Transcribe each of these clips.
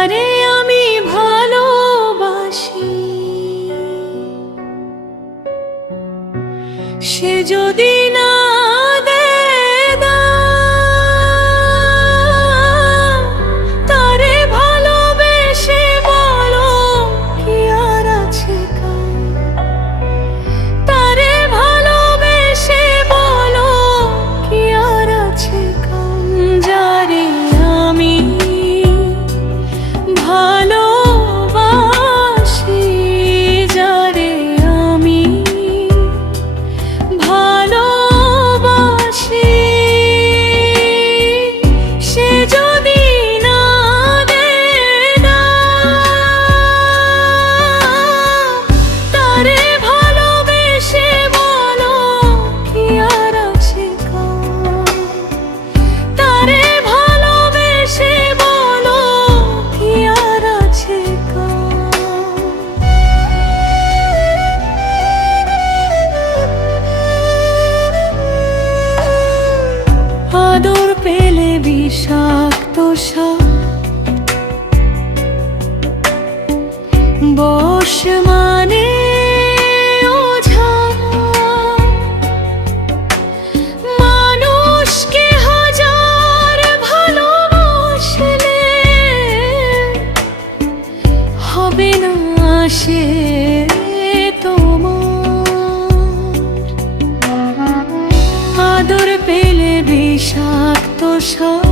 যারে আমি ভালোবাসি, সে যদি না দেয় দাম, তারে ভালোবেসে বলো কি আর আছে কাম। তারে ভালোবেসে বলো কি আর আছে কাম। যারে আমি ভালোবাসি, যারে আমি ভালোবাসি, সে যদি না দেয় দাম, তারে ভালোবেসে বলো কি আর আছে কাম। তারে ভালোবেসে বলো কি আর আছে কাম। আদর পেলে বিষাক্ত সাপ, বশ মানে ওঝা। মানুষকে হাজার ভালোবাসলে হবে না সে তোমার। আদর পেলে বিষাক্ত সাপ,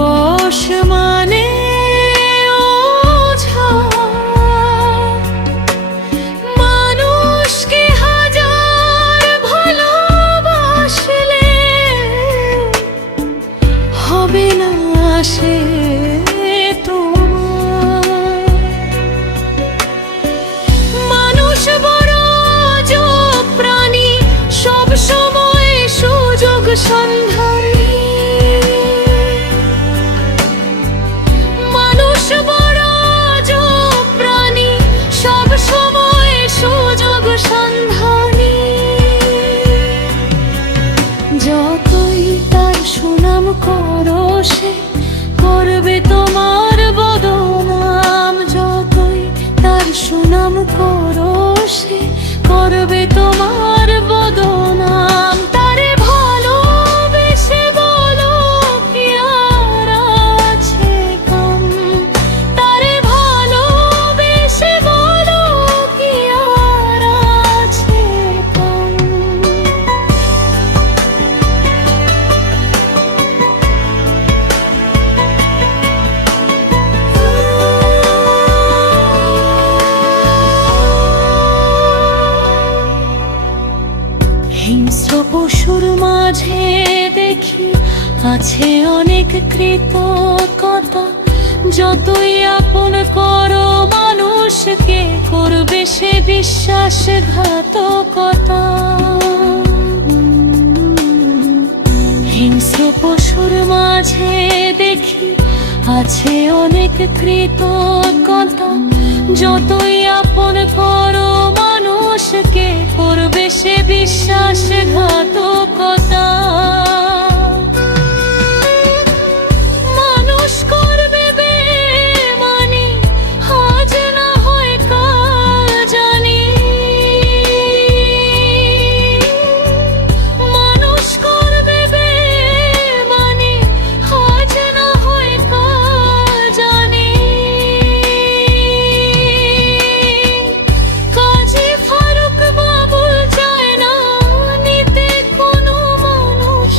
বশ মানে ওঝা। মানুষকে হাজার ভালোবাসলে হবে না সে তোমার। মানুষ বড় অজব প্রাণী, সব সময় সুযোগ সন্ধানী। মানুষ বড় অজব প্রাণী, সব সময় সুযোগ সন্ধানী। যতই তার সুনাম করো সে করবে তোমার বদনাম। যতই তার সুনাম করো সে করবে তোমার বদনাম। তারে ভালোবেসে বলো কি আর আছে কাম। তারে ভালোবেসে বলো কি আর আছে কাম। হিংস্র পশুর মাঝে দেখি আছে অনেক কৃতজ্ঞতা। যতই আপন করো মানুষকে করবে সে বিশ্বাসঘাতকতা। হিংস্র পশুর মাঝে দেখি আছে অনেক কৃতজ্ঞতা। যতই আপন করো মানুষকে করবে সে বিশ্বাসঘাতকতা। মানুষ করবে বেমানি, আজ না হয় কাল জানি। মানুষ করবে বেমানি, আজ না হয় কাল জানি। কাজী ফারুক বাবুল চায় না নিতে কোনো মানুষ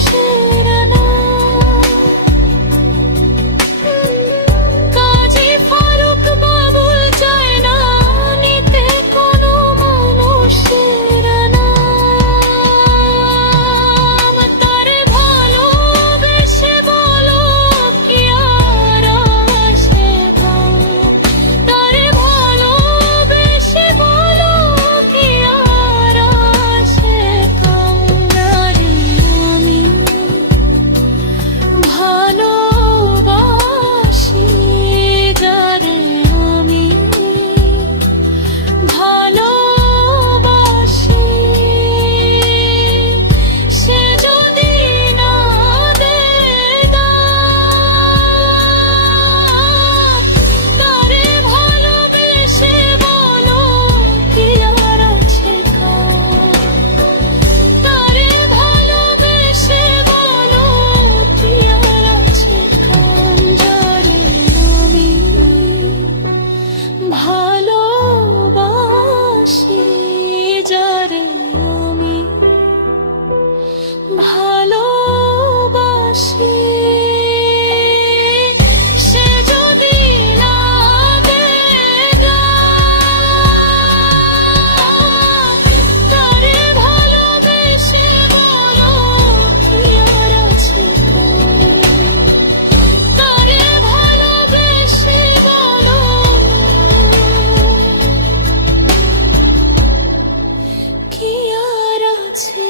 আছে